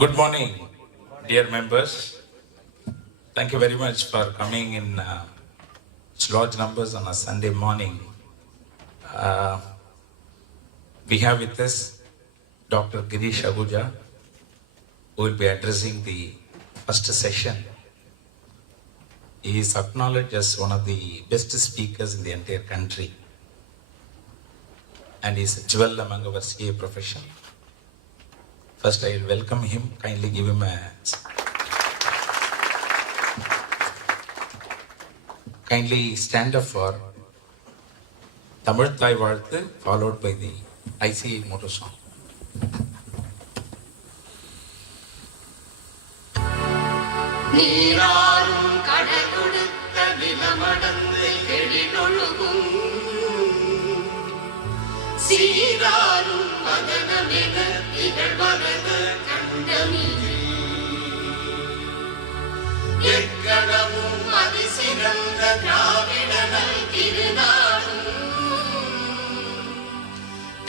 Good morning, dear members. Thank you very much for coming in large numbers on a Sunday morning. We have with us Dr. Girish Ahuja, who will be addressing the first session. He is acknowledged as one of the best speakers in the entire country, and he is a jewel among our CA profession. First, I will welcome him. Kindly give him a kindly stand up for Tamil Thai Varthu, followed by the ICAI motto song. நீராறும் கடலொடுத்த நிலமடந்து எழிலொழுகும் சீராறும் மதனமென திகழ்வரத கண்டமிழி எக்கணமும் அதிசிறந்த திராவிடனல் திருநாடும்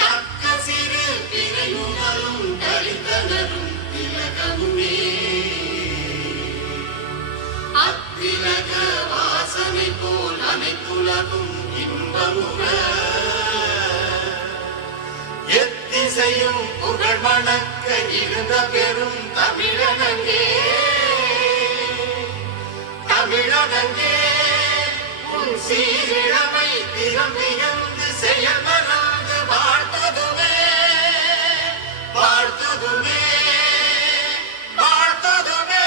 தக்க சிறு பிறையுணரும் தரித்தனரும் திலகமுமே அத்திலக வாசனை போல் அனைத்துலகும் இன்பமுக எத்திசையும் புகழ் மணக்க இருந்த பெரும் தமிழனங்கே தமிழனங்கே உன் சீரிழமை திறமியந்து செயல் மறந்து வாழ்த்ததுமே வாழ்த்ததுமே வாழ்த்ததுமே.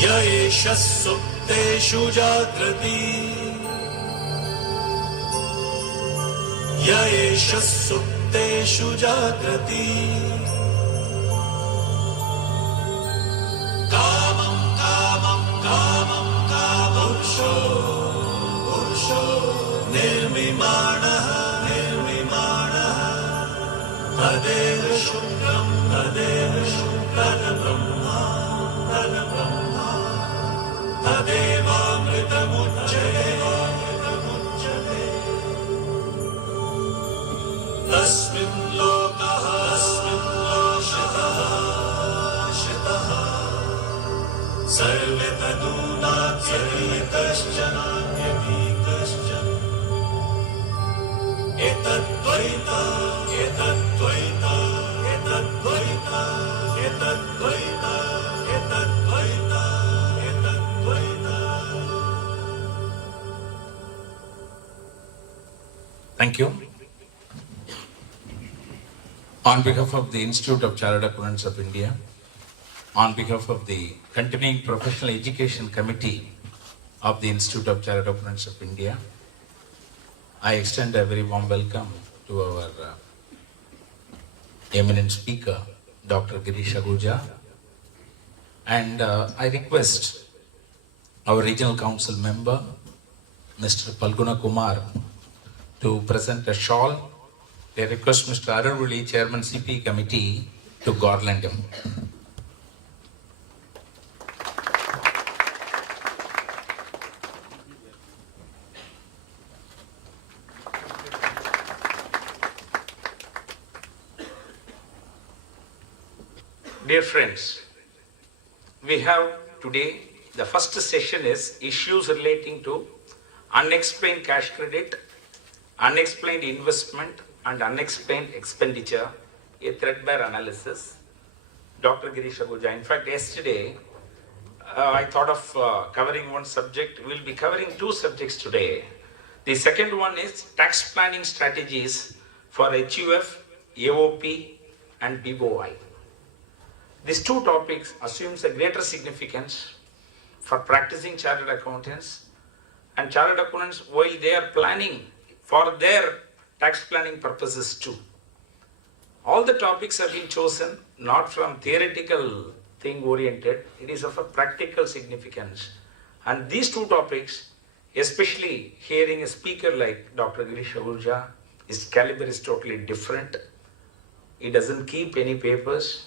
य एष सुप्तेषु जाग्रति य एष सुप्तेषु जाग्रति कामं कामं कामं कामुषो पुरुषो निर्मिमाणः निर्मिमाणः तदेव शुक्रं तदेव शुक्रब्रह्मा तद्ब्रह्मा तदेवामृतमुच्यते तस्मिन् लोकः शितः सर्वे तदूनात्यतीतश्चन एतद्द्वैता एतद्द्वैता एतद्द्वैता एतद्द्वैता एतद्द्वैता एतद्द्वैता. Thank you. On behalf of the Institute of Chartered Accountants of India, on behalf of the Continuing Professional Education Committee of the Institute of Chartered Accountants of India, I extend a very warm welcome to our eminent speaker, Dr. Girish Ahuja, and I request our Regional Council member, Mr. Palguna Kumar, to present a shawl. I request Mr. Arulvali, Chairman CPE Committee, to garland him. Dear friends, we have today, the first session is issues relating to unexplained cash credit, unexplained investment and unexplained expenditure, a threadbare analysis. Dr. Girish Ahuja. In fact, yesterday I thought of covering one subject. We will be covering two subjects today. The second one is tax planning strategies for HUF, AOP and BOI. These two topics assumes a greater significance for practicing chartered accountants and chartered accountants while they are planning for their tax planning purposes too. All the topics have been chosen not from theoretical thing oriented, it is of a practical significance. And these two topics, especially hearing a speaker like Dr. Girish Ahuja, his caliber is totally different. He doesn't keep any papers.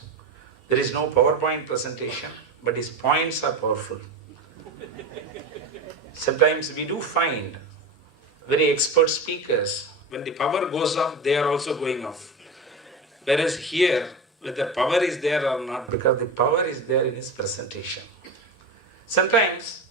There is no PowerPoint presentation, but his points are powerful. Sometimes we do find very expert speakers, when the power goes off, they are also going off. Whereas here, whether power is there or not, because the power is there in his presentation. Sometimes,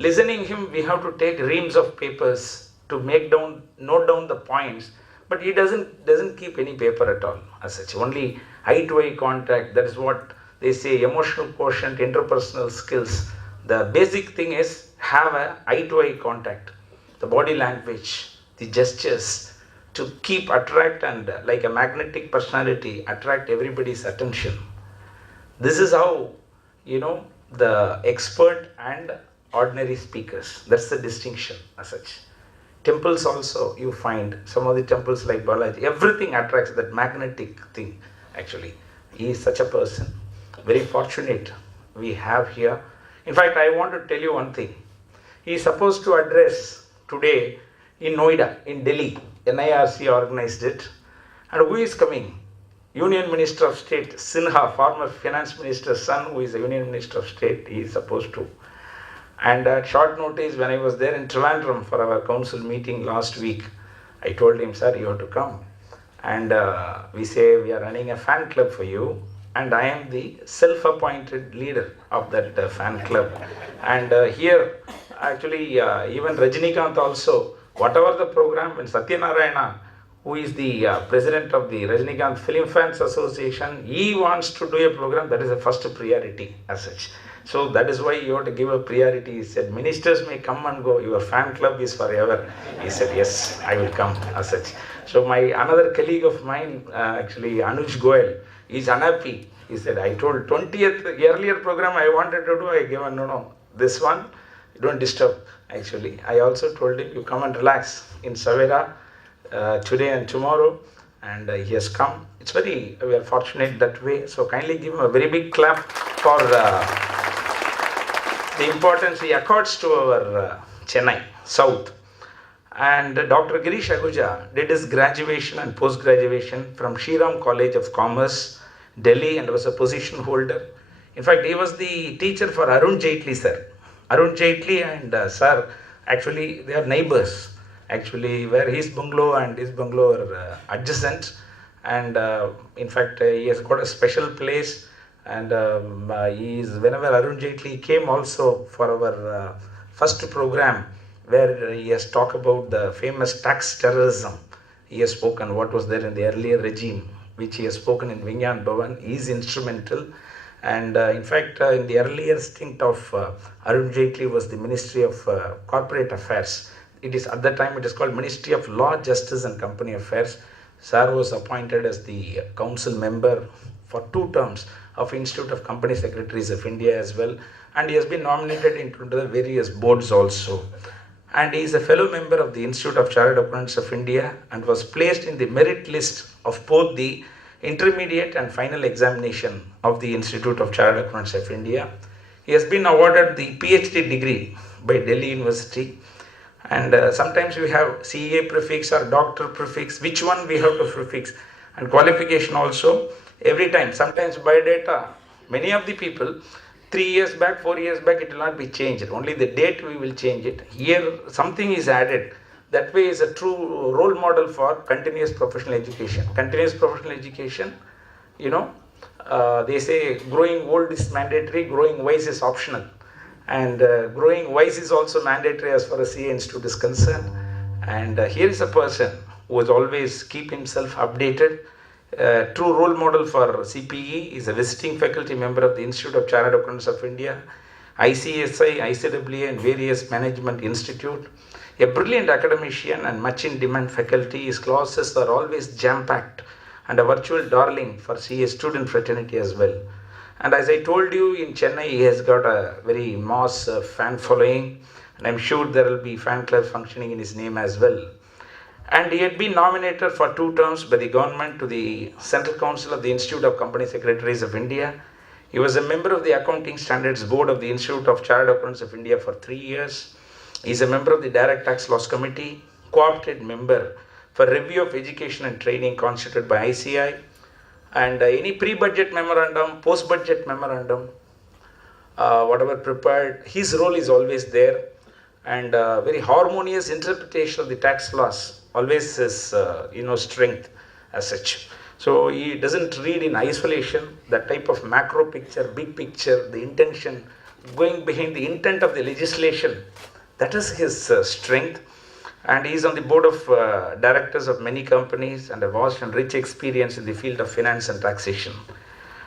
listening him, we have to take reams of papers to note down the points, but he doesn't keep any paper at all as such. Only eye-to-eye contact, that is what they say, emotional quotient, interpersonal skills. The basic thing is have a eye-to-eye contact, the body language, the gestures, to attract and like a magnetic personality, attract everybody's attention. This is how, the expert and ordinary speakers, that's the distinction as such. Temples also, you find some of the temples like Balaji, everything attracts that magnetic thing actually. He is such a person. Very fortunate we have here. In fact, I want to tell you one thing. He is supposed to address today in Noida, in Delhi. NIRC organized it. And who is coming? Union Minister of State, Sinha, former Finance Minister's son, who is a Union Minister of State, he is supposed to. And at short notice, when I was there in Trivandrum for our council meeting last week, I told him, sir, you have to come. And we say, we are running a fan club for you. And I am the self-appointed leader of that fan club. And here, actually, even Rajinikanth also, whatever the program, when Satyanarayana, who is the president of the Rajinikanth Film Fans Association, he wants to do a program, that is the first priority as such. So that is why you have to give a priority. He said, ministers may come and go, your fan club is forever. He said, yes, I will come as such. So my another colleague of mine, actually Anuj Goel, is unhappy. He said, I told 20th earlier program I wanted to do, I gave no, this one, don't disturb. Actually, I also told him, you come and relax in Savera today and tomorrow, and he has come. It's we are fortunate that way. So kindly give him a very big clap for the importance he accords to our Chennai, South. And Dr. Girish Ahuja did his graduation and post-graduation from Shriram College of Commerce, Delhi, and was a position holder. In fact, he was the teacher for Arun Jaitley, sir. Arun Jaitley and sir, actually, they are neighbors. Actually, where his bungalow and his bungalow are adjacent. And in fact, he has got a special place. And he is, whenever Arun Jaitley came also for our first program, where he has talked about the famous tax terrorism. He has spoken what was there in the earlier regime, which he has spoken in Vigyan Bhawan. He is instrumental. And in fact, in the earlier stint of Arun Jaitley was the Ministry of Corporate Affairs. It is at that time it is called Ministry of Law, Justice and Company Affairs. Sir was appointed as the council member for 2 terms of Institute of Company Secretaries of India as well. And he has been nominated into the various boards also. And he is a fellow member of the Institute of Chartered Accountants of India and was placed in the merit list of both the intermediate and final examination of the Institute of Chartered Accountants of India. He has been awarded the PhD degree by Delhi University. And sometimes we have CA prefix or doctor prefix, which one we have to prefix, and qualification also every time. Sometimes by data, many of the people, 3 years back, 4 years back, it will not be changed. Only the date we will change it. Here something is added. That way is a true role model for continuous professional education. Continuous professional education, they say growing old is mandatory, growing wise is optional. And growing wise is also mandatory as far as CA Institute is concerned. And here is a person who has always keep himself updated. True role model for CPE, is a visiting faculty member of the Institute of Chartered Accountants of India, ICSI, ICAI and various management institute. A brilliant academician and much in demand faculty. His classes are always jam-packed and a virtual darling for CA student fraternity as well. And as I told you, in Chennai, he has got a very mass fan following, and I'm sure there will be fan clubs functioning in his name as well. And he had been nominated for 2 terms by the government to the Central Council of the Institute of Company Secretaries of India. He was a member of the Accounting Standards Board of the Institute of Chartered Accountants of India for 3 years. He is a member of the Direct Tax Laws Committee, co-opted member for Review of Education and Training constituted by ICAI, And any pre-budget memorandum, post-budget memorandum, whatever prepared, his role is always there, and very harmonious interpretation of the tax laws always his strength as such. So he doesn't read in isolation. That type of macro picture, big picture, the intention, going behind the intent of the legislation, that is his strength. And he is on the board of directors of many companies and a vast and rich experience in the field of finance and taxation.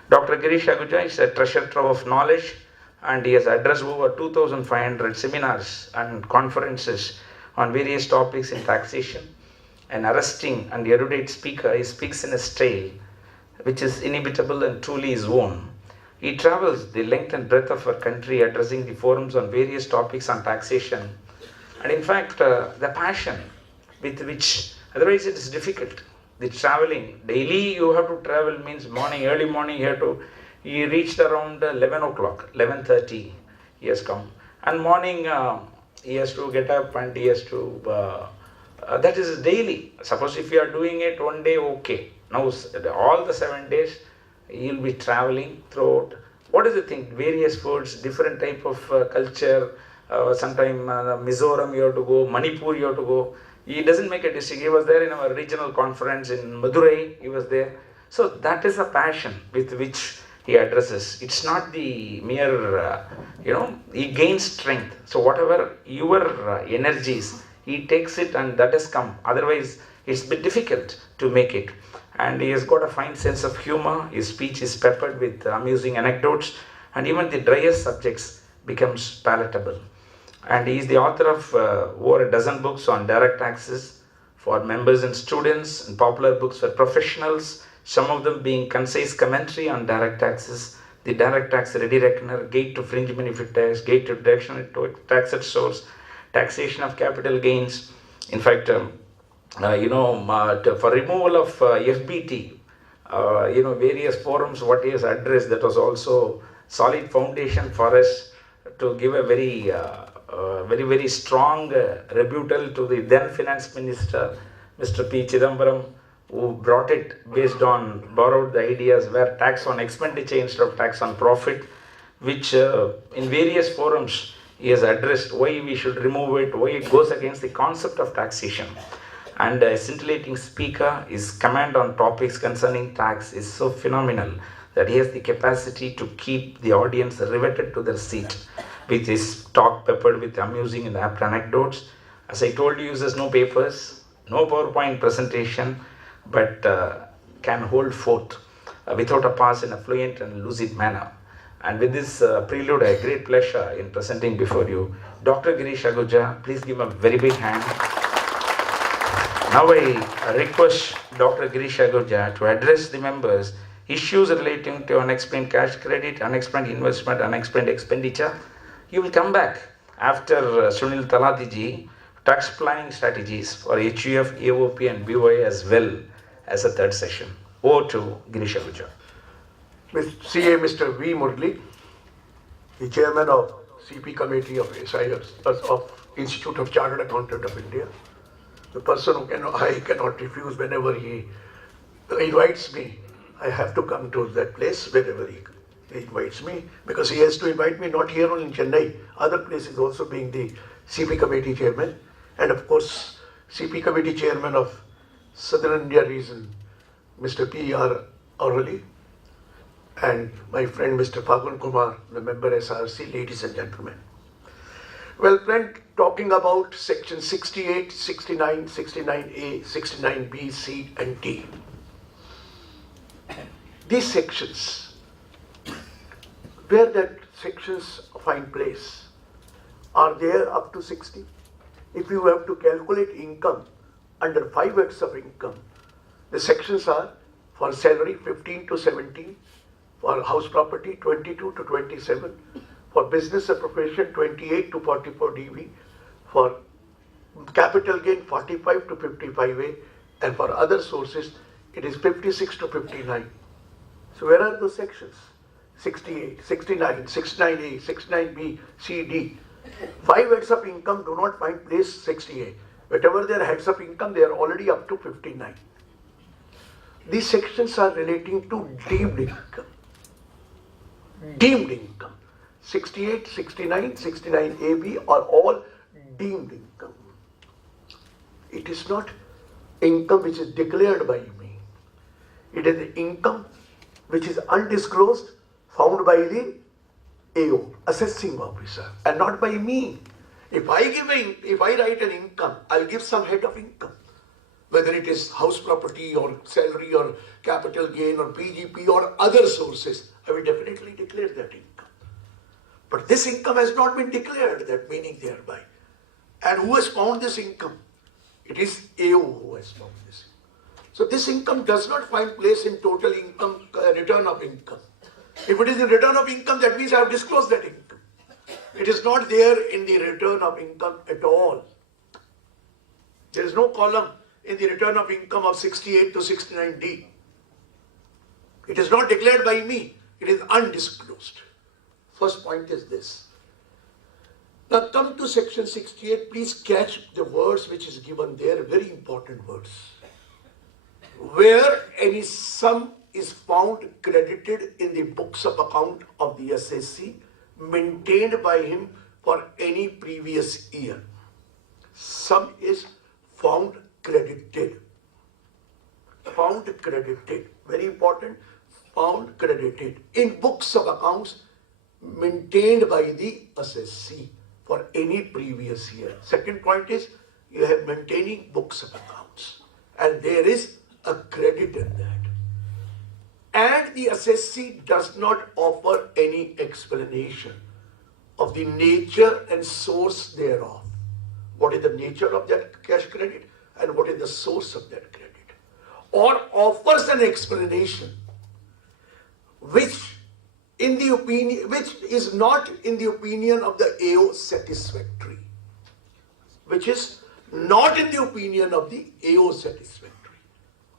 Dr. Girish Aguja is a treasure trove of knowledge, and he has addressed over 2,500 seminars and conferences on various topics in taxation. An arresting and erudite speaker, he speaks in a style which is inimitable and truly his own. He travels the length and breadth of our country, addressing the forums on various topics on taxation. And in fact, the passion with which, otherwise it is difficult. The traveling, daily you have to travel, means morning, early morning he reached around 11 o'clock, 11:30 he has come. And morning he has to get up and he has to, that is daily. Suppose if you are doing it one day, okay. Now all the 7 days he will be traveling throughout. What is the thing? Various foods, different type of culture. Sometime Mizoram you have to go, Manipur you have to go. He doesn't make a decision. He was there in our regional conference in Madurai, he was there. So that is a passion with which he addresses. It's not the mere, he gains strength. So whatever your energies, he takes it and that has come. Otherwise, it's a bit difficult to make it. And he has got a fine sense of humor. His speech is peppered with amusing anecdotes, and even the driest subjects becomes palatable. And he is the author of over a dozen books on direct taxes for members and students, and popular books for professionals, some of them being concise commentary on direct taxes, the direct tax ready reckoner, gate to fringe benefit tax, gate to deduction to tax at source, taxation of capital gains. In fact, for removal of FBT, various forums what he has addressed, that was also solid foundation for us to give a very very strong rebuttal to the then finance minister, Mr. P. Chidambaram, who brought it borrowed the ideas where tax on expenditure instead of tax on profit, which in various forums he has addressed why we should remove it, why it goes against the concept of taxation. And a scintillating speaker, his command on topics concerning tax is so phenomenal that he has the capacity to keep the audience riveted to their seat with his talk peppered with amusing and apt anecdotes. As I told you, he uses no papers, no PowerPoint presentation, but can hold forth without a pause in a fluent and lucid manner. And with this prelude, a great pleasure in presenting before you Dr. Girish Aguja. Please give a very big hand. Now I request Dr. Girish Aguja to address the members issues relating to unexplained cash credit, unexplained investment, unexplained expenditure. You will come back after Sunil Talatiji, tax planning strategies for HUF, AOP and BOI as well as a third session. Over to Girish Aguja. CA Mr. V. Murli, the chairman of CP Committee of SIRC, of Institute of Chartered Accountant of India, the person who I cannot refuse whenever he invites me. I have to come to that place whenever he invites me, because he has to invite me not here only in Chennai, other places also, being the CP Committee chairman, and of course CP Committee chairman of Southern India region, Mr. P.R. Aurali, and my friend Mr. Bhawan Kumar, the member SRC, ladies and gentlemen. Well, friend, talking about section 68, 69, 69A, 69B, C and D. These sections, where that sections find place, are there up to 60. If you have to calculate income under 5 heads of income, the sections are for salary 15 to 17, for house property 22 to 27, for business appropriation 28 to 44 dB, for capital gain 45 to 55A, and for other sources it is 56 to 59. So where are those sections? 68, 69, 69A, 69B, C, D. 5 heads of income do not find place 68. Whatever their heads of income, they are already up to 59. These sections are relating to deemed income. Deemed income. 68, 69, 69AB are all deemed income. It is not income which is declared by me. It is the income which is undisclosed, found by the AO, assessing officer, and not by me. If I write an income, I'll give some head of income, whether it is house property or salary or capital gain or PGP or other sources, I will definitely declare that income. But this income has not been declared, that meaning thereby. And who has found this income? It is AO who has found this. So this income does not find place in total income, return of income. If it is in return of income, that means I have disclosed that income. It is not there in the return of income at all. There is no column in the return of income of 68 to 69D. It is not declared by me. It is undisclosed. First point is this. Now come to section 68. Please catch the words which is given there, very important words. Where any sum is found credited in the books of account of the SSC maintained by him for any previous year. Sum is found credited. Found credited. Very important. Found credited in books of accounts maintained by the SSC for any previous year. Second point is you have maintaining books of accounts and there is a credit in that. And the SSC does not offer any explanation of the nature and source thereof. What is the nature of that cash credit and what is the source of that credit? Or offers an explanation which is not in the opinion of the AO satisfactory. Which is not in the opinion of the AO satisfactory.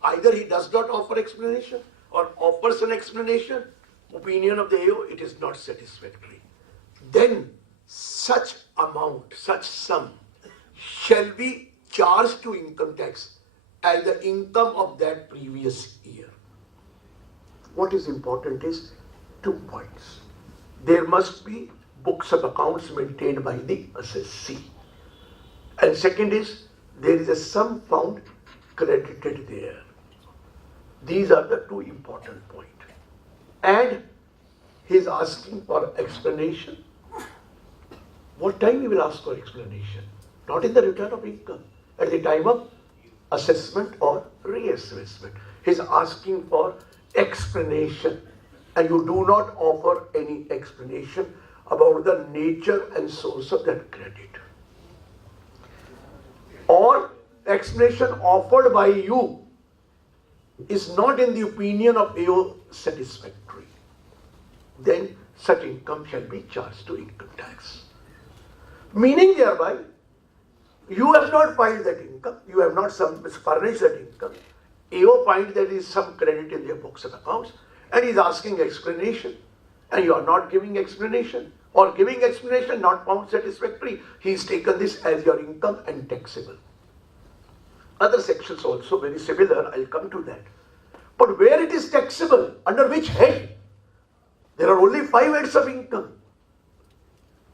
Either he does not offer explanation or offers an explanation, opinion of the AO, it is not satisfactory. Then such amount, such sum shall be charged to income tax as the income of that previous year. What is important is 2 points. There must be books of accounts maintained by the SSC. And second is, there is a sum found credited there. These are the 2 important points. And he is asking for explanation. What time he will ask for explanation? Not in the return of income, at the time of assessment or reassessment. He is asking for explanation. And you do not offer any explanation about the nature and source of that credit. Or explanation offered by you is not in the opinion of AO satisfactory. Then such income shall be charged to income tax. Meaning thereby, you have not filed that income, you have not furnished that income. AO finds there is some credit in their books of accounts and is asking explanation. And you are not giving explanation. Or giving explanation not found satisfactory. He has taken this as your income and taxable. Other sections also very similar, I'll come to that. But where it is taxable, under which head? There are only 5 heads of income.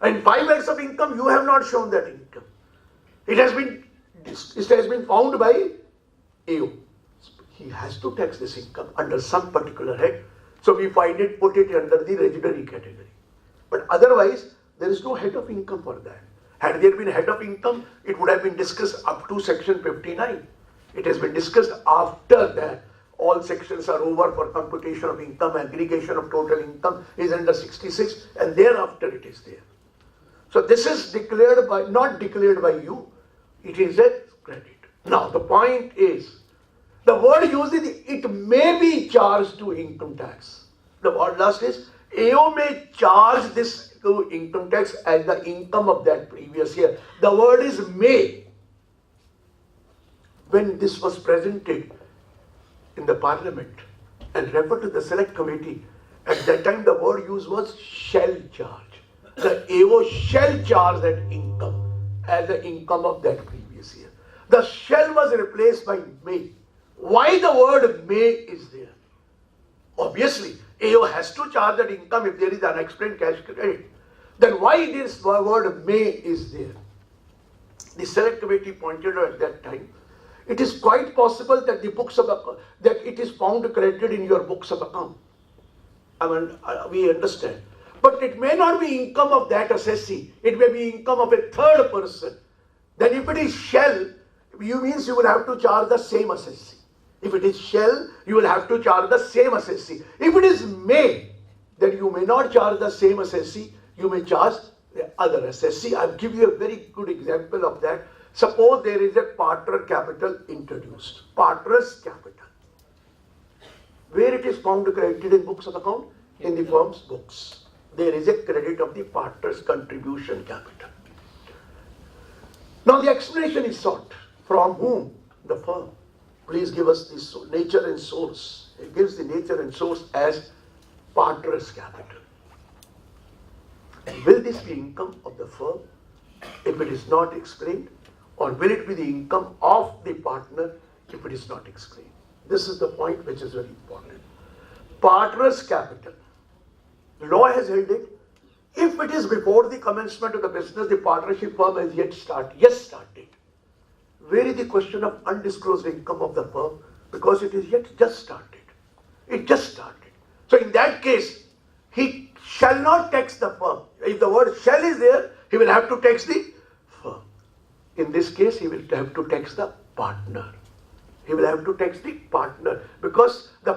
And 5 heads of income, you have not shown that income. It has been found by AO. He has to tax this income under some particular head. So we put it under the residuary category. But otherwise, there is no head of income for that. Had there been head of income, it would have been discussed up to section 59. It has been discussed after that. All sections are over for computation of income, aggregation of total income is under 66 and thereafter it is there. So this is not declared by you, it is a credit. Now the point is, the word used is it may be charged to income tax. The word last is AO may charge this to income tax as the income of that previous year. The word is may. When this was presented in the parliament and referred to the select committee, at that time the word used was shall charge. The AO shall charge that income as the income of that previous year. The shall was replaced by may. Why the word may is there? Obviously, AO has to charge that income if there is unexplained cash credit. Then why this word may is there? The select committee pointed out at that time, it is quite possible that the books of account, that it is found credited in your books of account. I mean, we understand. But it may not be income of that assessee. It may be income of a third person. Then if it is shell, you means you will have to charge the same assessee. If it is shell, you will have to charge the same assessee. If it is may, then you may not charge the same assessee. You may charge the other assessee. I'll give you a very good example of that. Suppose there is a partner capital introduced. Partner's capital. Where it is found credited in books of account? In the firm's books. There is a credit of the partner's contribution capital. Now the explanation is sought. From whom? The firm. Please give us the nature and source. It gives the nature and source as partner's capital. Will this be income of the firm if it is not explained? Or will it be the income of the partner if it is not explained? This is the point which is very important. Partner's capital. Law has held it. If it is before the commencement of the business, the partnership firm has yet started. Where is the question of undisclosed income of the firm? Because it is yet just started. It just started. So in that case, he shall not tax the firm. If the word shall is there, he will have to tax the firm. In this case, he will have to tax the partner. He will have to tax the partner because the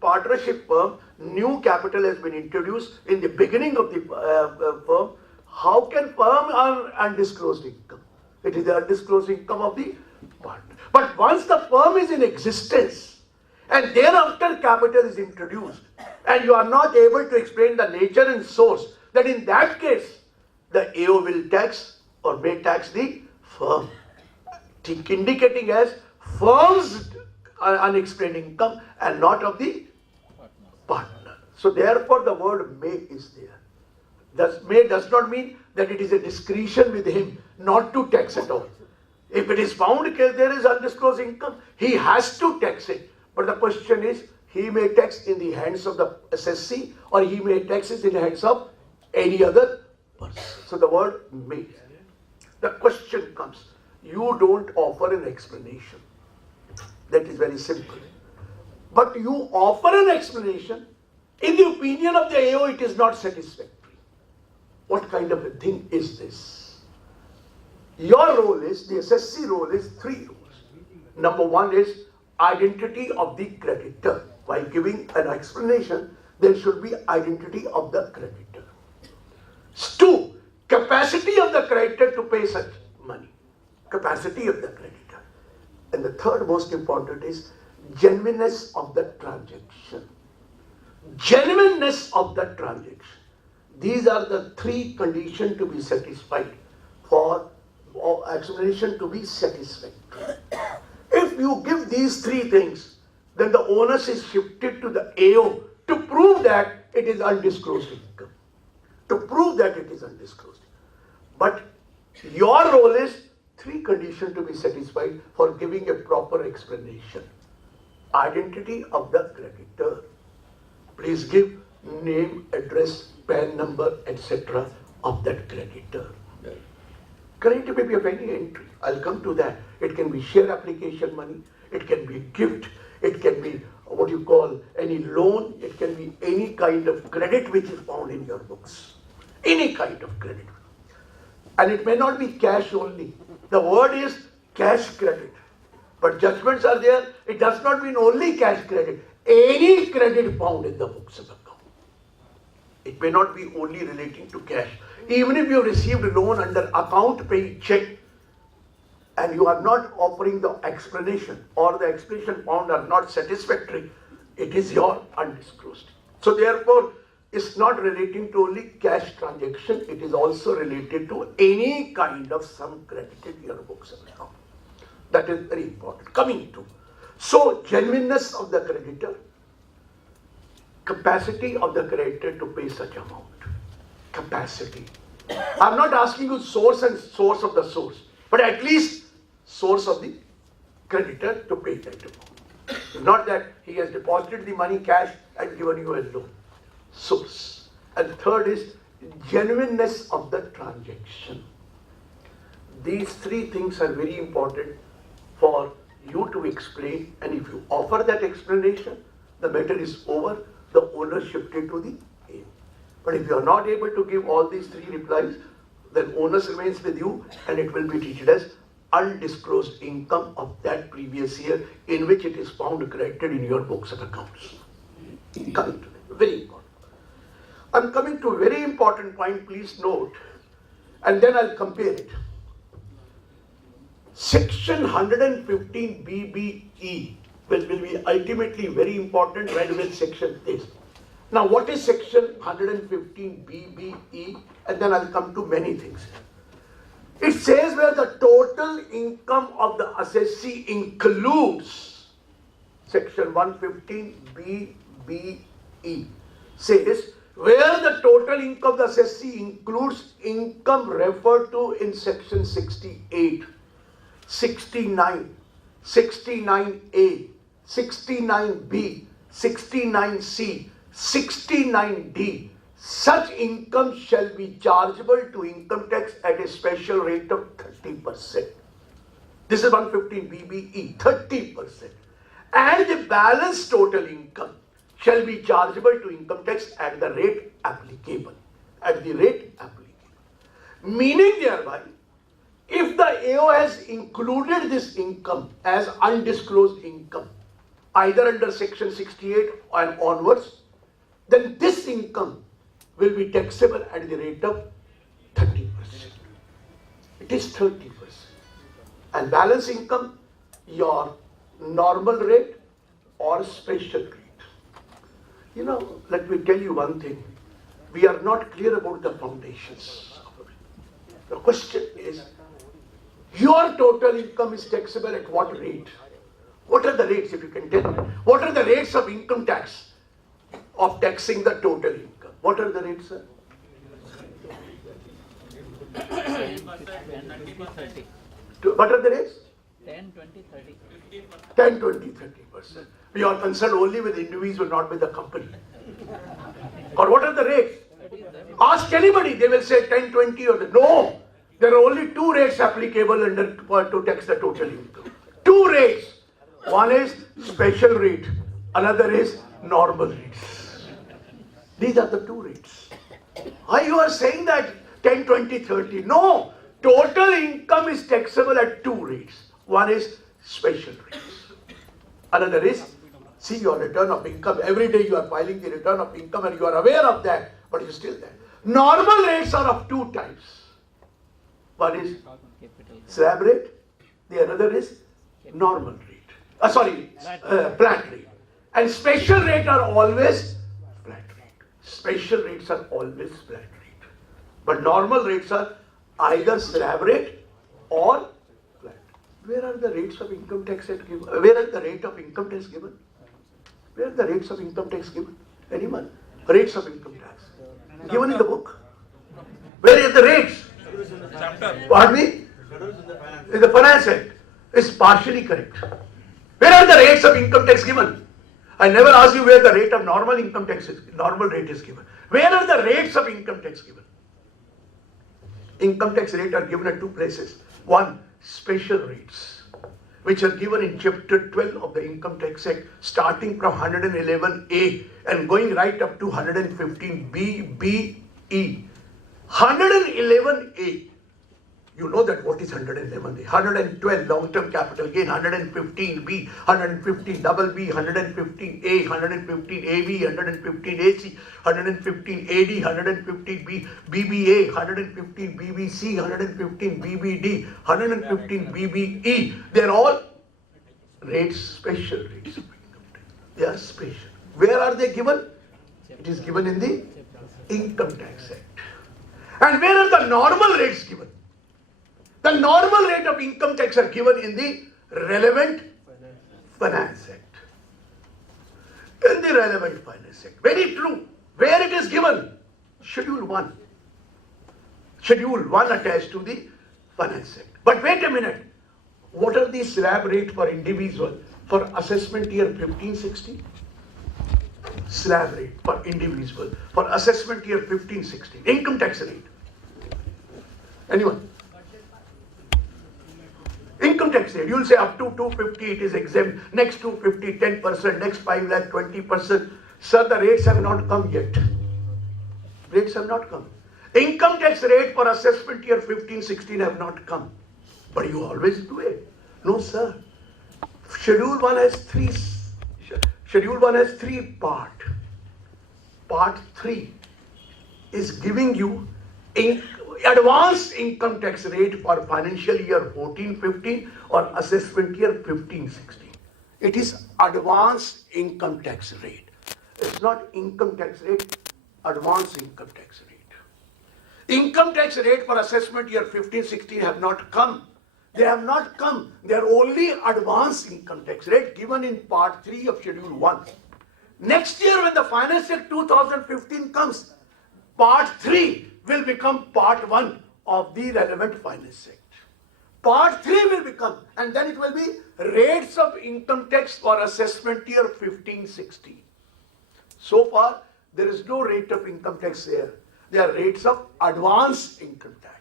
partnership firm, new capital has been introduced in the beginning of the firm. How can firm earn undisclosed income? It is the undisclosed income of the partner. But once the firm is in existence and thereafter capital is introduced and you are not able to explain the nature and source, then in that case, the AO will tax or may tax the firm, indicating as firm's unexplained income and not of the partner. So therefore the word may is there. Thus may does not mean that it is a discretion with him not to tax at all. If it is found there is undisclosed income, he has to tax it. But the question is, he may tax in the hands of the assessee or he may tax it in the hands of any other person. So the word may. The question comes, you don't offer an explanation. That is very simple. But you offer an explanation. In the opinion of the AO, it is not satisfactory. What kind of a thing is this? Your role is, the assessee role is three roles. Number one is identity of the creditor. While giving an explanation, there should be identity of the creditor. Two, capacity of the creditor to pay such money. Capacity of the creditor. And the third most important is genuineness of the transaction. Genuineness of the transaction. These are the three conditions to be satisfied for explanation to be satisfactory. If you give these three things, then the onus is shifted to the AO to prove that it is undisclosed income. To prove that it is undisclosed. But your role is three conditions to be satisfied for giving a proper explanation. Identity of the creditor. Please give name, address, PAN number, etc. of that creditor. Credit may be of any entry. I'll come to that. It can be share application money. It can be gift. It can be what you call any loan. It can be any kind of credit which is found in your books. Any kind of credit. And it may not be cash only. The word is cash credit. But judgments are there. It does not mean only cash credit. Any credit found in the books of account. It may not be only relating to cash. Even if you received a loan under account paid check and you are not offering the explanation or the explanation found are not satisfactory, it is your undisclosed. So therefore, it's not relating to only cash transaction, it is also related to any kind of sum credited in your books of account. That is very important. Coming to, so genuineness of the creditor, capacity of the creditor to pay such amount. Capacity. I'm not asking you source and source of the source, but at least source of the creditor to pay that amount. It's not that he has deposited the money cash and given you a loan. Source. And third is genuineness of the transaction. These three things are very important for you to explain, and if you offer that explanation, the matter is over, the owner shifted to the A. But if you are not able to give all these three replies, then onus remains with you and it will be treated as undisclosed income of that previous year in which it is found credited in your books of accounts. Coming to that, very important. I'm coming to a very important point, please note, and then I'll compare it. Section 115 BBE will be ultimately very important when with section this. Now what is section 115 BBE? And then I'll come to many things. It says where the total income of the assessee includes, section 115 BBE says where the total income of the assessee includes income referred to in section 68, 69, 69A, 69B, 69C, 69D, such income shall be chargeable to income tax at a special rate of 30%. This is 115 BBE, 30%. And the balance total income shall be chargeable to income tax at the rate applicable. At the rate applicable. Meaning thereby, if the AO has included this income as undisclosed income, either under section 68 and onwards, then this income will be taxable at the rate of 30%. It is 30%. And balance income, your normal rate or special rate. You know, let me tell you one thing. We are not clear about the foundations. The question is, your total income is taxable at what rate? What are the rates, if you can tell me? What are the rates of income tax of taxing the total income? What are the rates, sir? 10, 20, 30. What are the rates? 10, 20, 30. 10, 20, 30%. We are concerned only with individual, not with the company. Or what are the rates? Ask anybody, they will say 10, 20 or the, no. There are only two rates applicable under to tax the total income. Two rates. One is special rate, another is normal rates. These are the two rates. Why you are saying that 10, 20, 30? No, total income is taxable at two rates. One is special rates. Another is, see your return of income. Every day you are filing the return of income and you are aware of that, but you still there. Normal rates are of two types. One is slab rate, the other is normal rate. Flat rate. And special rate are always flat rate. Special rates are always flat rate. But normal rates are either slab rate or flat. Where are the rates of income tax given? Where are the rate of income tax given? Where are the rates of income tax given? Anyone? Rates of income tax. Given in the book. Where are the rates? Pardon me? In the Finance Act. It's partially correct. Where are the rates of income tax given? I never asked you where the rate of normal income tax is, normal rate is given. Where are the rates of income tax given? Income tax rate are given at two places. One, special rates, which are given in chapter 12 of the Income Tax Act, starting from 111A and going right up to 115B, B, E. 111A, you know that what is 111A? 112 long-term capital gain, 115B, 115 double B, 115A, 115AB, 115AC, 115AD, 115B, BBA, 115 BBC, 115 BBD, 115 BBE. They are all rates, special rates of income tax. They are special. Where are they given? It is given in the Income Tax Act. And where are the normal rates given? The normal rate of income tax are given in the relevant Finance Act. In the relevant Finance Act. Very true. Where it is given? Schedule 1. Schedule 1 attached to the Finance Act. But wait a minute. What are the slab rate for individual? for assessment year 15-16, slab rate for individual, for assessment year 15-16, income tax rate. Anyone? Income tax rate, you'll say up to 250 it is exempt, next 250 10%, next 5 lakh 20%. Sir, the rates have not come yet. Rates have not come. Income tax rate for assessment year 15-16 have not come. But you always do it. No, sir. Schedule 1 has three part. Part 3 is giving you advanced income tax rate for financial year 14-15 or assessment year 15-16. It is advanced income tax rate. It's not income tax rate, advanced income tax rate. Income tax rate for assessment year 15-16 have not come. They have not come. They are only advanced income tax rate given in part 3 of schedule 1. Next year when the finance act 2015 comes, part 3 will become part 1 of the relevant finance act. Part 3 will become, and then it will be rates of income tax for assessment year 15-16. So far, there is no rate of income tax here. They are rates of advanced income tax.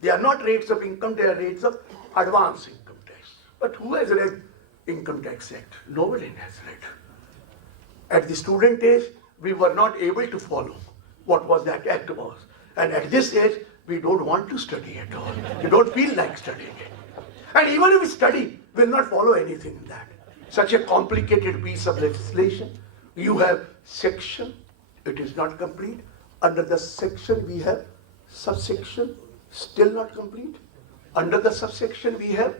They are not rates of income, they are rates of advanced income tax. But who has read Income Tax Act? Nobody has read. At the student age, we were not able to follow what was that act was. And at this age, we don't want to study at all. We don't feel like studying it. And even if we study, we will not follow anything in that. Such a complicated piece of legislation. You have section, it is not complete. Under the section, we have subsection, still not complete. Under the subsection, we have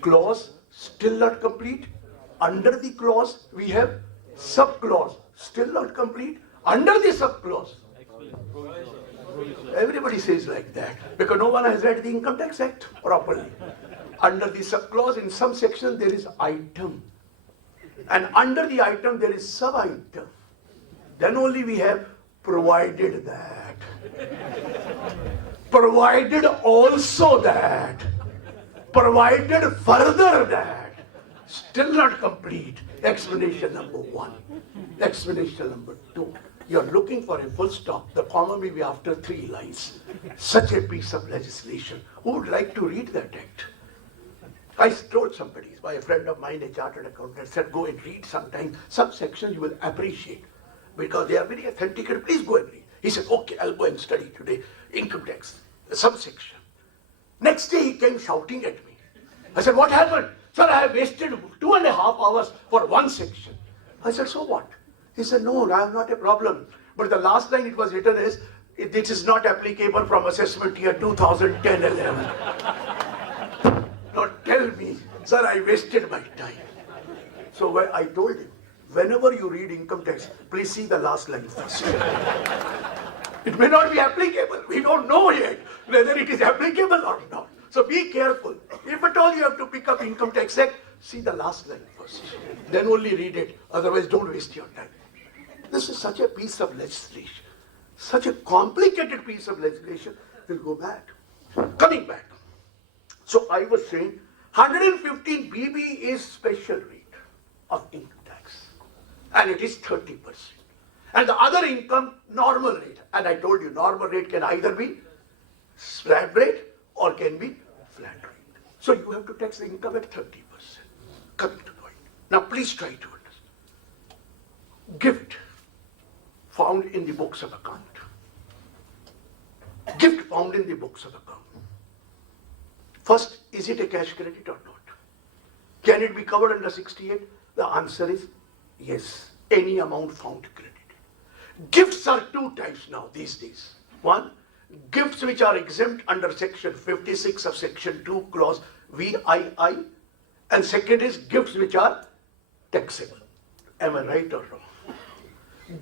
clause, still not complete. Under the clause, we have subclause, still not complete. Under the subclause, everybody says like that because no one has read the Income Tax Act properly. Under the subclause, in some section, there is item. And under the item, there is sub-item. Then only we have provided that. Provided also that. Provided further that. Still not complete. Explanation number 1. Explanation number 2. You are looking for a full stop. The comma may be after 3 lines. Such a piece of legislation. Who would like to read that act? I told somebody, by a friend of mine, a chartered accountant, said, go and read sometime. Some sections you will appreciate because they are very authenticated. Please go and read. He said, okay, I'll go and study today. Income tax, subsection. Next day he came shouting at me. I said, what happened? Sir, I have wasted 2.5 hours for one section. I said, so what? He said, no, I have not a problem. But the last line it was written is, this is not applicable from assessment year 2010-11. Now tell me, sir, I wasted my time. So I told him, whenever you read income tax, please see the last line first. It may not be applicable. We don't know yet whether it is applicable or not. So be careful. If at all you have to pick up Income Tax Act, see the last line first. Then only read it. Otherwise, don't waste your time. This is such a piece of legislation. Such a complicated piece of legislation. We'll go back. Coming back. So I was saying 115 BB is special rate of income tax. And it is 30%. And the other income, normal rate. And I told you, normal rate can either be slab rate or can be flat rate. So you have to tax the income at 30%. Coming to the point. Now please try to understand. Gift found in the books of account. Gift found in the books of account. First, is it a cash credit or not? Can it be covered under 68? The answer is yes. Any amount found credited. Gifts are 2 types now these days. One, gifts which are exempt under section 56 of section 2 clause VII. And second is gifts which are taxable. Am I right or wrong?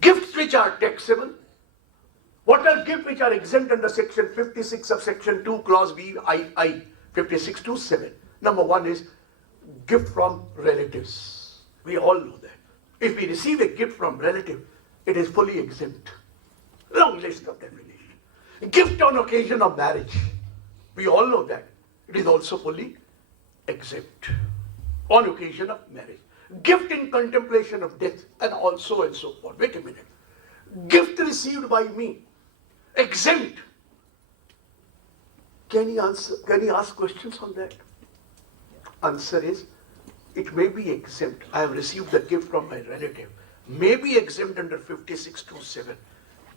Gifts which are taxable. What are gifts which are exempt under section 56 of section 2 clause VII? 56(2)(7). Number 1 is gift from relatives. We all know that. If we receive a gift from relative, it is fully exempt. Long list of definitions. Gift on occasion of marriage. We all know that. It is also fully exempt. on occasion of marriage. Gift in contemplation of death, and also and so forth. Wait a minute. Gift received by me, exempt. Can he ask questions on that? Answer is, it may be exempt. I have received the gift from my relative. May be exempt under 5627.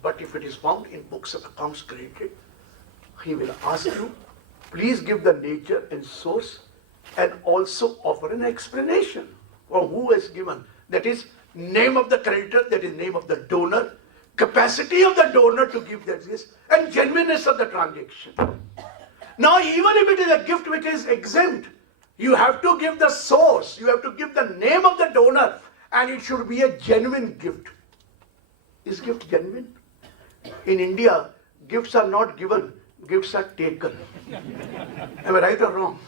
But if it is found in books of accounts credited, he will ask you, please give the nature and source and also offer an explanation for who has given. That is, name of the creditor, that is name of the donor, capacity of the donor to give that this, and genuineness of the transaction. Now, even if it is a gift which is exempt, you have to give the source, you have to give the name of the donor, and it should be a genuine gift. Is gift genuine? In India, gifts are not given, gifts are taken. Am I right or wrong?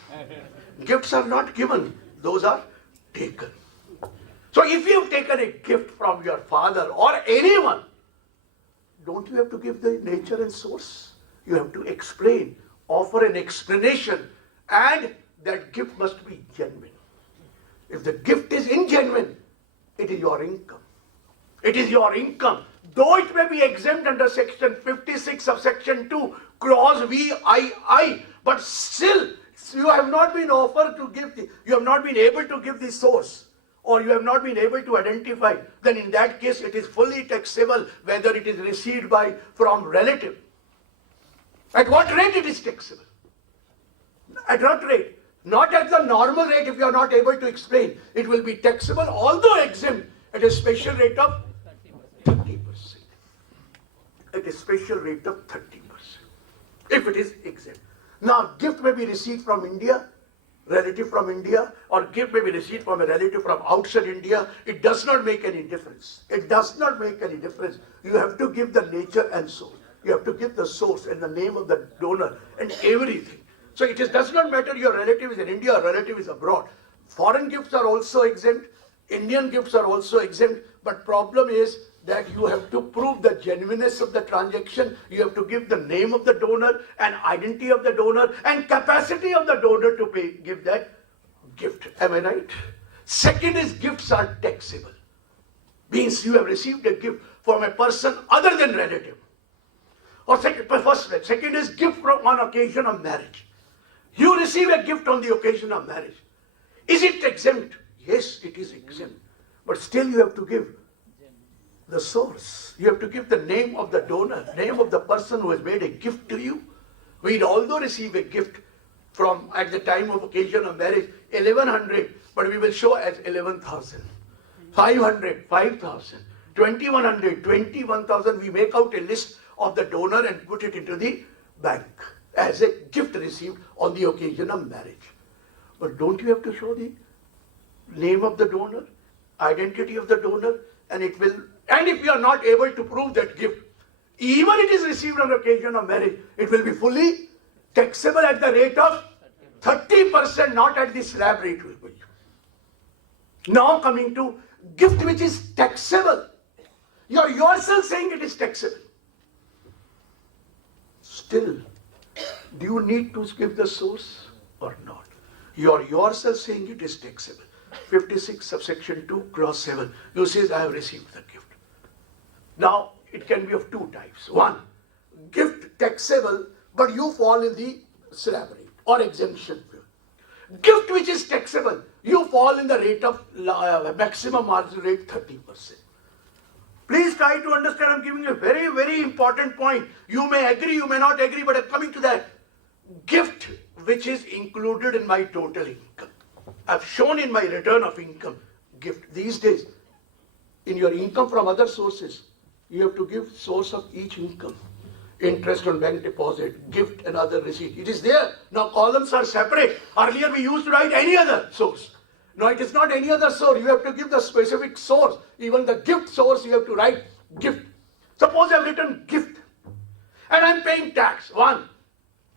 Gifts are not given, those are taken. So if you have taken a gift from your father or anyone, don't you have to give the nature and source? You have to explain, offer an explanation, and that gift must be genuine. If the gift is ingenuine, it is your income. It is your income. Though it may be exempt under section 56 of section 2, clause VII, but still you have not been offered to give you have not been able to give the source, or you have not been able to identify, then in that case it is fully taxable whether it is received from relative. At what rate it is taxable? At what rate? Not at the normal rate if you are not able to explain. It will be taxable, although exempt, at a special rate of 30%. At a special rate of 30%. If it is exempt. Now, gift may be received from India, relative from India, or gift may be received from a relative from outside India. It does not make any difference. It does not make any difference. You have to give the nature and source. You have to give the source and the name of the donor and everything. So it does not matter your relative is in India or relative is abroad. Foreign gifts are also exempt. Indian gifts are also exempt. But problem is that you have to prove the genuineness of the transaction. You have to give the name of the donor and identity of the donor and capacity of the donor to give that gift. Am I right? Second is gifts are taxable. Means you have received a gift from a person other than relative. Or second is gift on occasion of marriage. You receive a gift on the occasion of marriage. Is it exempt? Yes, it is exempt. But still you have to give the source. You have to give the name of the donor, name of the person who has made a gift to you. We'd although receive a gift from, at the time of occasion of marriage, 1100, but we will show as 11,000. 500, 5,000. 2100, 21,000. We make out a list of the donor and put it into the bank as a gift received on the occasion of marriage. But don't you have to show the name of the donor, identity of the donor, and it will, and if you are not able to prove that gift, even it is received on occasion of marriage, it will be fully taxable at the rate of 30%, not at the slab rate will be. Now coming to gift which is taxable. You are yourself saying it is taxable. Still, do you need to give the source or not? You are yourself saying it is taxable. 56 subsection 2 clause 7. You say I have received the gift. Now it can be of two types. One, gift taxable, but you fall in the slab rate or exemption. Gift which is taxable, you fall in the rate of maximum margin rate 30%. Please try to understand, I'm giving you a very, very important point. You may agree, you may not agree, but I'm coming to that. Gift which is included in my total income. I've shown in my return of income gift. These days, in your income from other sources, you have to give source of each income. Interest on bank deposit, gift and other receipt. It is there. Now columns are separate. Earlier we used to write any other source. No, it is not any other source. You have to give the specific source. Even the gift source, you have to write gift. Suppose I have written gift and I am paying tax. 1,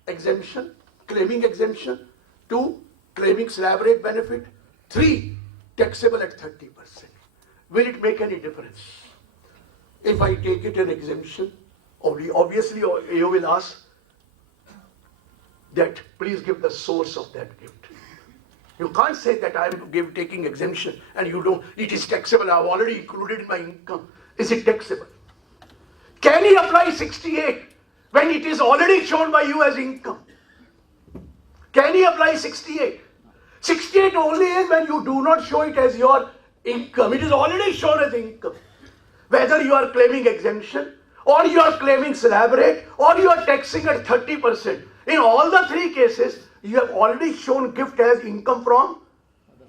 exemption, claiming exemption. 2, claiming slab rate benefit. 3, taxable at 30%. Will it make any difference? If I take it an exemption, obviously you will ask that please give the source of that gift. You can't say that I'm taking exemption and you don't, it is taxable, I've already included in my income. Is it taxable? Can he apply 68 when it is already shown by you as income? Can he apply 68? 68 only is when you do not show it as your income. It is already shown as income. Whether you are claiming exemption, or you are claiming slab rate, or you are taxing at 30%. In all the three cases, you have already shown gift as income from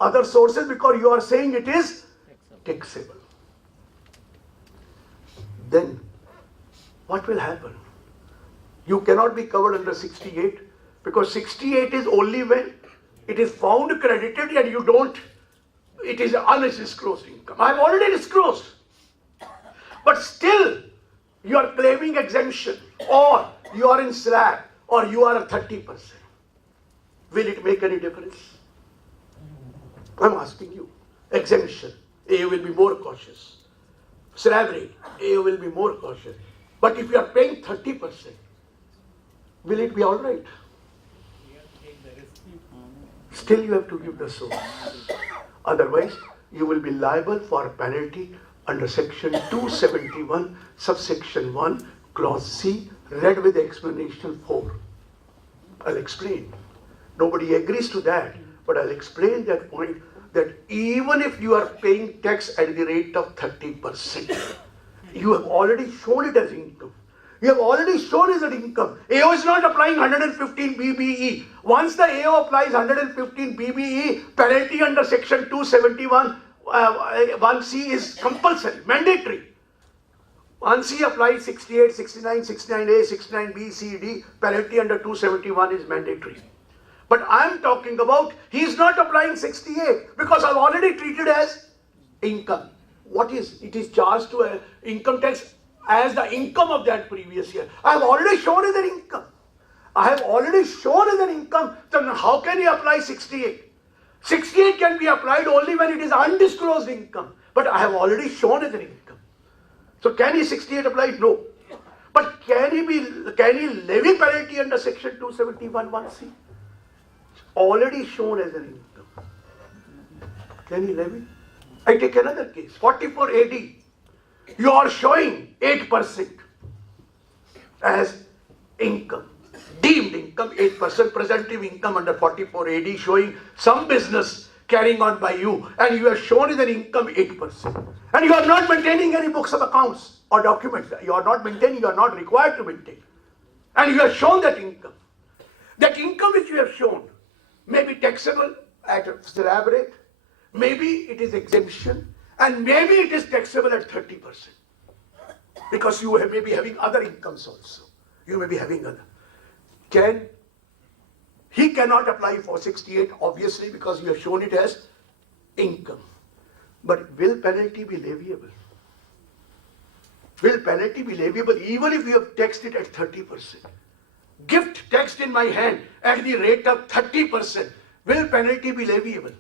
other sources because you are saying it is taxable. Then, what will happen? You cannot be covered under 68 because 68 is only when it is found credited and you don't, it is undisclosed income. I have already disclosed. But still, you are claiming exemption, or you are in slab, or you are at 30%. Will it make any difference? I'm asking you. Exemption, A will be more cautious. Slab rate, A will be more cautious. But if you are paying 30%, will it be all right? Still you have to give the source. Otherwise, you will be liable for penalty under section 271, subsection 1, clause C, read with explanation 4. I'll explain. Nobody agrees to that, but I'll explain that point that even if you are paying tax at the rate of 30%, you have already shown it as income. You have already shown it as an income. AO is not applying 115 BBE. Once the AO applies 115 BBE, penalty under section 271 1C is compulsory, mandatory. 1C applies 68, 69, 69A, 69B, C, D, penalty under 271 is mandatory. But I am talking about, he is not applying 68 because I have already treated as income. What is? It is charged to income tax as the income of that previous year. I have already shown as an income. I have already shown as an income, then how can he apply 68? 68 can be applied only when it is undisclosed income. But I have already shown as an income. So can he 68 apply? No. But can he levy penalty under section 271 1C? It's already shown as an income. Can he levy? I take another case, 44 AD. You are showing 8% as income. Deemed income 8%, presumptive income under 44 AD showing some business carrying on by you, and you have shown as an income 8%. And you are not maintaining any books of accounts or documents. You are not maintaining, you are not required to maintain. And you have shown that income. That income which you have shown may be taxable at a slab rate, maybe it is exemption, and maybe it is taxable at 30%. Because you may be having other incomes also. You may be having other. He cannot apply for 68 obviously because you have shown it as income. But will penalty be leviable? Will penalty be leviable even if you have taxed it at 30%? Gift taxed in my hand at the rate of 30%. Will penalty be leviable?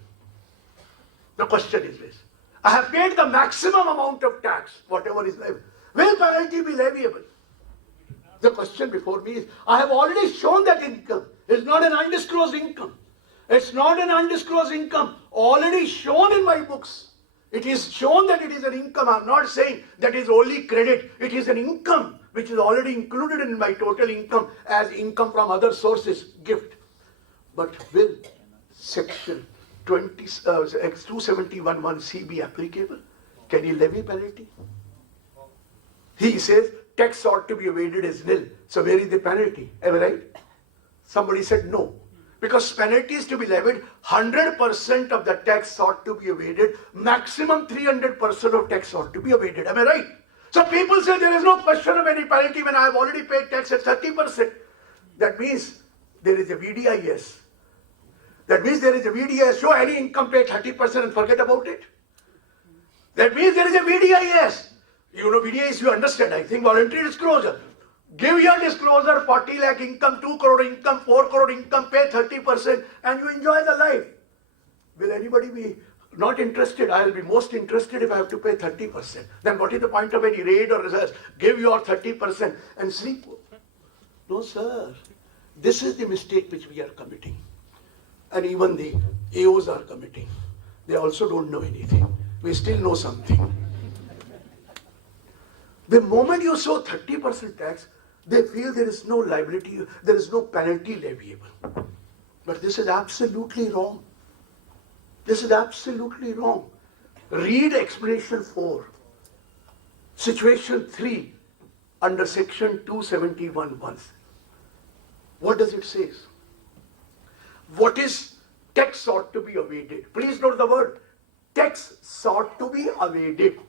The question is this. I have paid the maximum amount of tax, whatever is leviable. Will penalty be leviable? The question before me is, I have already shown that income. It's not an undisclosed income. It's not an undisclosed income. Already shown in my books. It is shown that it is an income. I'm not saying that is only credit. It is an income which is already included in my total income as income from other sources, gift. But will section 271 1C be applicable? Can he levy penalty? He says tax ought to be evaded as nil. So where is the penalty? Am I right? Somebody said no. Because penalty is to be levied, 100% of the tax ought to be evaded, maximum 300% of tax ought to be evaded. Am I right? So people say there is no question of any penalty when I have already paid tax at 30%. That means there is a VDIS. That means there is a VDIS. Show any income pay 30% and forget about it. That means there is a VDIS. You know VDIS, you understand, I think, voluntary disclosure. Give your disclosure, 40 lakh income, 2 crore income, 4 crore income, pay 30% and you enjoy the life. Will anybody be not interested? I will be most interested if I have to pay 30%. Then what is the point of any raid or research? Give your 30% and sleep. No, sir. This is the mistake which we are committing. And even the AOs are committing. They also don't know anything. We still know something. The moment you show 30% tax, they feel there is no liability, there is no penalty leviable. But this is absolutely wrong. This is absolutely wrong. Read explanation 4, situation 3, under section 271(1). What does it say? What is tax sought to be evaded? Please note the word tax sought to be evaded.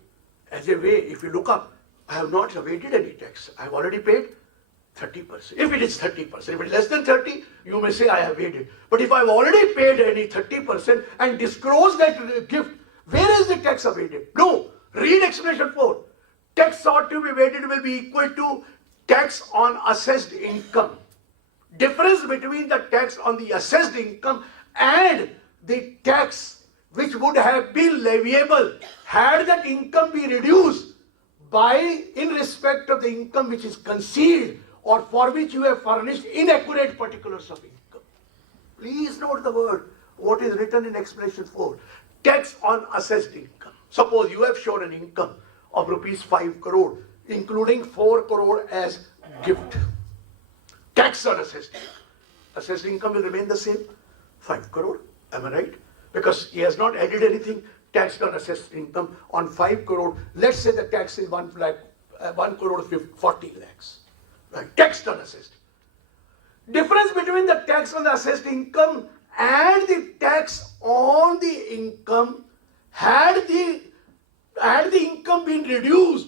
As a way, if you look up, I have not evaded any tax. I have already paid 30%. If it is 30%, if it is less than 30, you may say I have evaded. But if I have already paid any 30% and disclosed that gift, where is the tax evaded? No. Read explanation 4. Tax sought to be evaded will be equal to tax on assessed income. Difference between the tax on the assessed income and the tax which would have been leviable had that income be reduced by in respect of the income which is concealed or for which you have furnished inaccurate particulars of income. Please note the word, what is written in explanation 4. Tax on assessed income. Suppose you have shown an income of rupees 5 crore, including 4 crore as gift. Tax on assessed income. Assessed income will remain the same, 5 crore, am I right? Because he has not added anything, tax on assessed income on 5 crore. Let's say the tax is 1 crore 40 lakhs. Right? Tax on assessed. Difference between the tax on the assessed income and the tax on the income, had the income been reduced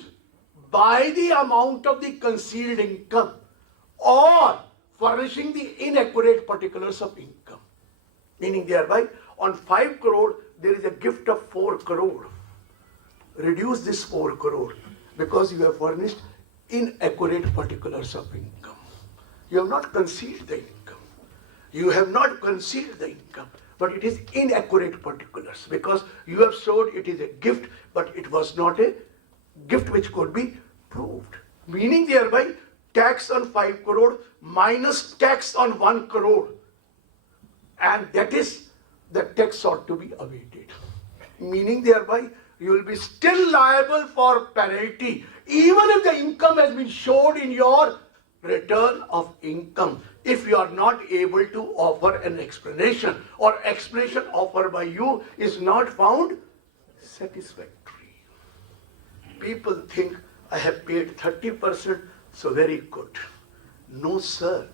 by the amount of the concealed income or furnishing the inaccurate particulars of income. Meaning thereby, on 5 crore, there is a gift of 4 crore. Reduce this 4 crore because you have furnished inaccurate particulars of income. You have not concealed the income. You have not concealed the income, but it is inaccurate particulars because you have showed it is a gift, but it was not a gift which could be proved. Meaning thereby, tax on 5 crore minus tax on 1 crore, and that is the tax sought to be evaded. Meaning thereby, you will be still liable for penalty even if the income has been showed in your return of income, if you are not able to offer an explanation or explanation offered by you is not found satisfactory. People think I have paid 30%, so very good. No sir,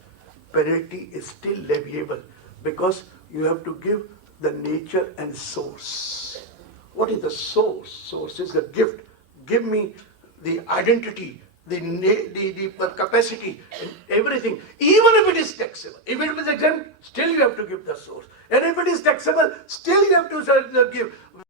penalty is still leviable because you have to give the nature and source. What is the source? Source is the gift. Give me the identity, the capacity, and everything. Even if it is taxable, if it is exempt, still you have to give the source. And if it is taxable, still you have to give.